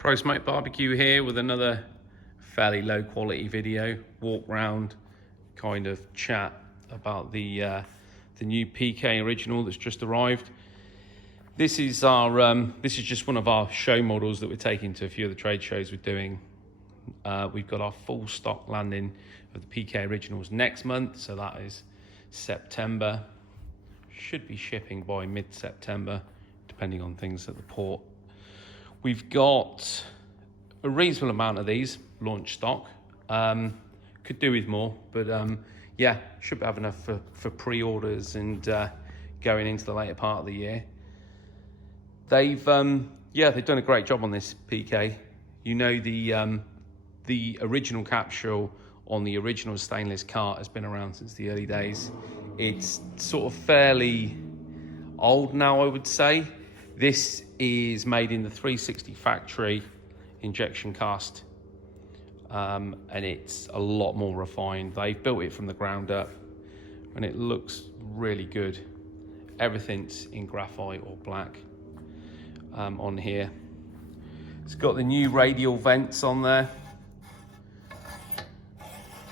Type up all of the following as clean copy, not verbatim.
ProSmoke BBQ here with another fairly low quality video, walk round kind of chat about the new PK original that's just arrived. This is just one of our show models that we're taking to a few of the trade shows we're doing. We've got our full stock landing of the PK originals next month, so that is September. Should be shipping by mid-September, depending on things at the port. We've got a reasonable amount of these launch stock. Could do with more, but yeah, should have enough for pre-orders and going into the later part of the year. They've done a great job on this PK. You know, the original capsule on the original stainless cart has been around since the early days. It's sort of fairly old now, I would say. This is made in the 360 factory injection cast, and it's a lot more refined. They've built it from the ground up, and it looks really good. Everything's in graphite or black on here. It's got the new radial vents on there,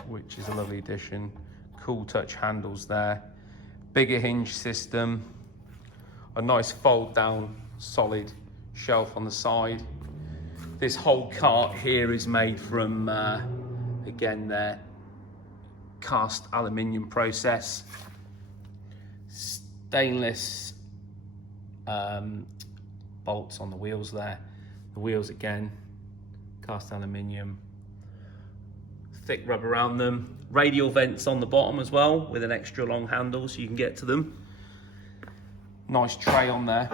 which is a lovely addition. Cool touch handles there. Bigger hinge system. A nice fold down solid shelf on the side. This whole cart here is made from, again, their cast aluminium process. Stainless bolts on the wheels there. The wheels again, cast aluminium. Thick rubber around them. Radial vents on the bottom as well with an extra long handle so you can get to them. Nice tray on there.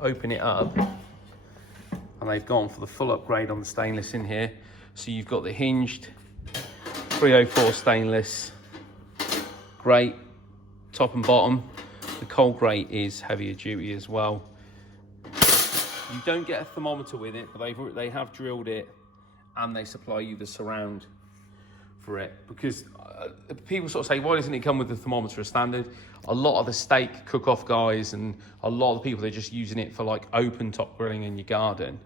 Open it up, and they've gone for the full upgrade on the stainless in here. So you've got the hinged 304 stainless grate, top and bottom. The cold grate is heavier duty as well. You don't get a thermometer with it, but they have drilled it, and they supply you the surround for it, because people sort of say, why doesn't it come with the thermometer as standard? A lot of the steak cook-off guys and a lot of the people, they're just using it for like open top grilling in your garden.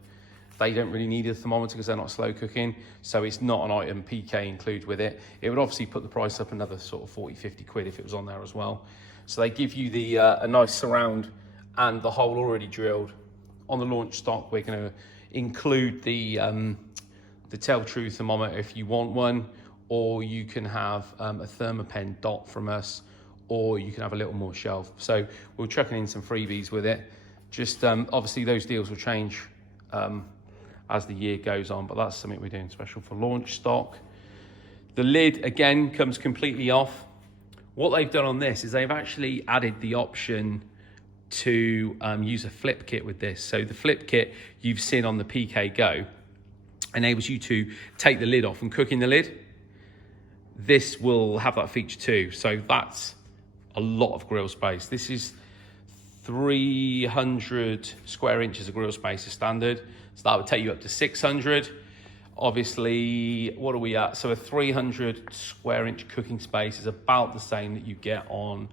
They don't really need a thermometer because they're not slow cooking, so it's not an item PK includes with it. It would obviously put the price up another sort of 40-50 quid if it was on there as well. So they give you the a nice surround and the hole already drilled. On the launch stock, we're going to include the Tell True thermometer if you want one, or you can have a Thermapen dot from us, or you can have a little more shelf. So we're chucking in some freebies with it. Just obviously those deals will change as the year goes on, but that's something we're doing special for launch stock. The lid again comes completely off. What they've done on this is they've actually added the option to use a flip kit with this. So the flip kit you've seen on the PK Go enables you to take the lid off and cook in the lid. This will have that feature too. So that's a lot of grill space. This is 300 square inches of grill space is standard. So that would take you up to 600. Obviously, what are we at? So a 300 square inch cooking space is about the same that you get on,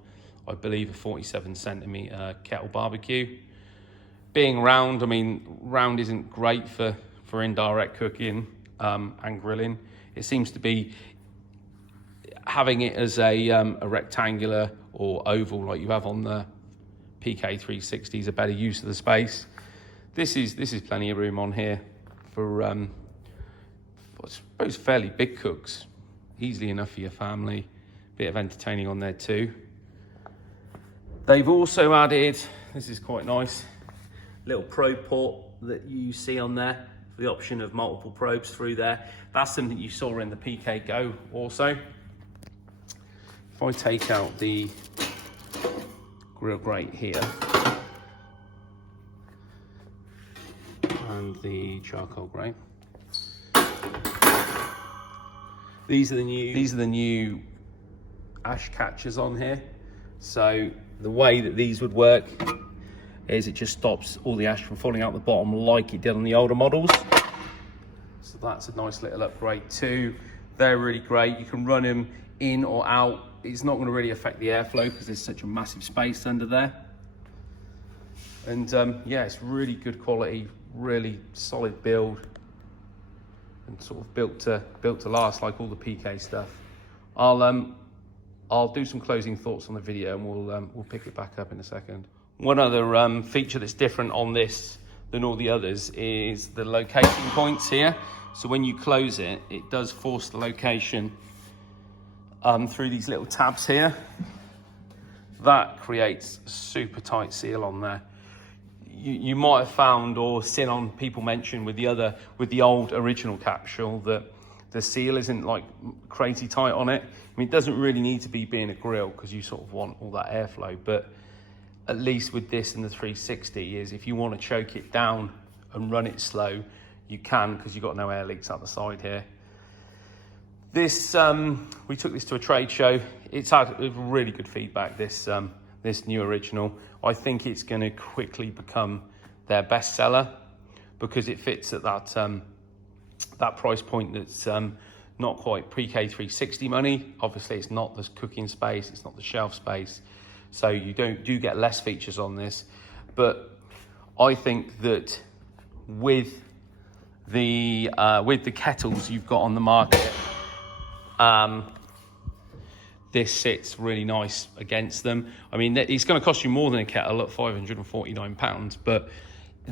I believe, a 47 centimeter kettle barbecue. Being round, I mean, round isn't great for indirect cooking and grilling. It seems to be having it as a rectangular or oval like you have on the PK 360 is a better use of the space. This is plenty of room on here for I suppose fairly big cooks. Easily enough for your family. Bit of entertaining on there too. They've also added, this is quite nice, little probe port that you see on there, for the option of multiple probes through there. That's something you saw in the PK Go also. If I take out the grill grate here and the charcoal grate, these are the new ash catchers on here. So the way that these would work is it just stops all the ash from falling out the bottom like it did on the older models. So that's a nice little upgrade too. They're really great. You can run them in or out. It's not going to really affect the airflow because there's such a massive space under there. And yeah, it's really good quality, really solid build and sort of built to last, like all the PK stuff. I'll do some closing thoughts on the video, and we'll pick it back up in a second. One other feature that's different on this than all the others is the locating points here. So when you close it, it does force the location through these little tabs here. That creates a super tight seal on there. You might have found or seen on people mention with the old original capsule that the seal isn't like crazy tight on it. I mean, it doesn't really need to be being a grill because you sort of want all that airflow, but at least with this and the 360 is if you want to choke it down and run it slow, you can, because you've got no air leaks out the side here. This, we took this to a trade show. It's had really good feedback, this new original. I think it's going to quickly become their best seller because it fits at that price point that's not quite pre-K 360 money. Obviously, it's not the cooking space, it's not the shelf space, so you do get less features on this. But I think that with the kettles you've got on the market, this sits really nice against them. I mean, it's going to cost you more than a kettle at £549, but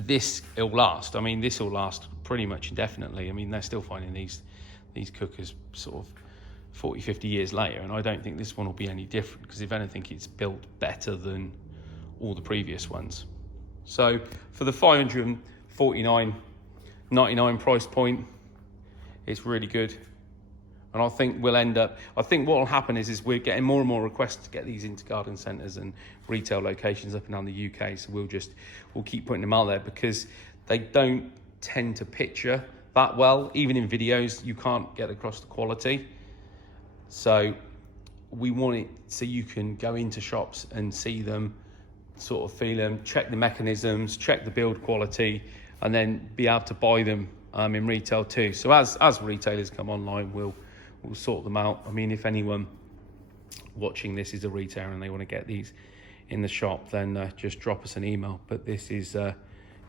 it'll last. I mean, this will last pretty much indefinitely. I mean, they're still finding these cookers sort of 40, 50 years later, and I don't think this one will be any different, because if anything, it's built better than all the previous ones. So for the $549.99 price point, it's really good. And I think what will happen is we're getting more and more requests to get these into garden centres and retail locations up and down the UK. So we'll keep putting them out there because they don't tend to picture that well. Even in videos, you can't get across the quality. So we want it so you can go into shops and see them, sort of feel them, check the mechanisms, check the build quality, and then be able to buy them in retail too. So as retailers come online, we'll sort them out. I mean, if anyone watching this is a retailer and they want to get these in the shop, then just drop us an email. But this is the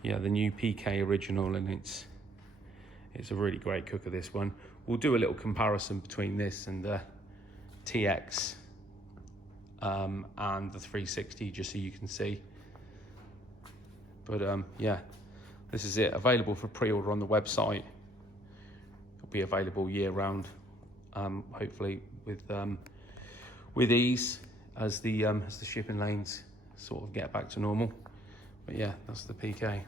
new PK original, and it's a really great cooker, this one. We'll do a little comparison between this and the TX and the 360 just so you can see. But yeah, this is it. Available for pre-order on the website. It'll be available year round. Hopefully with ease as the shipping lanes sort of get back to normal. But yeah, that's the PK.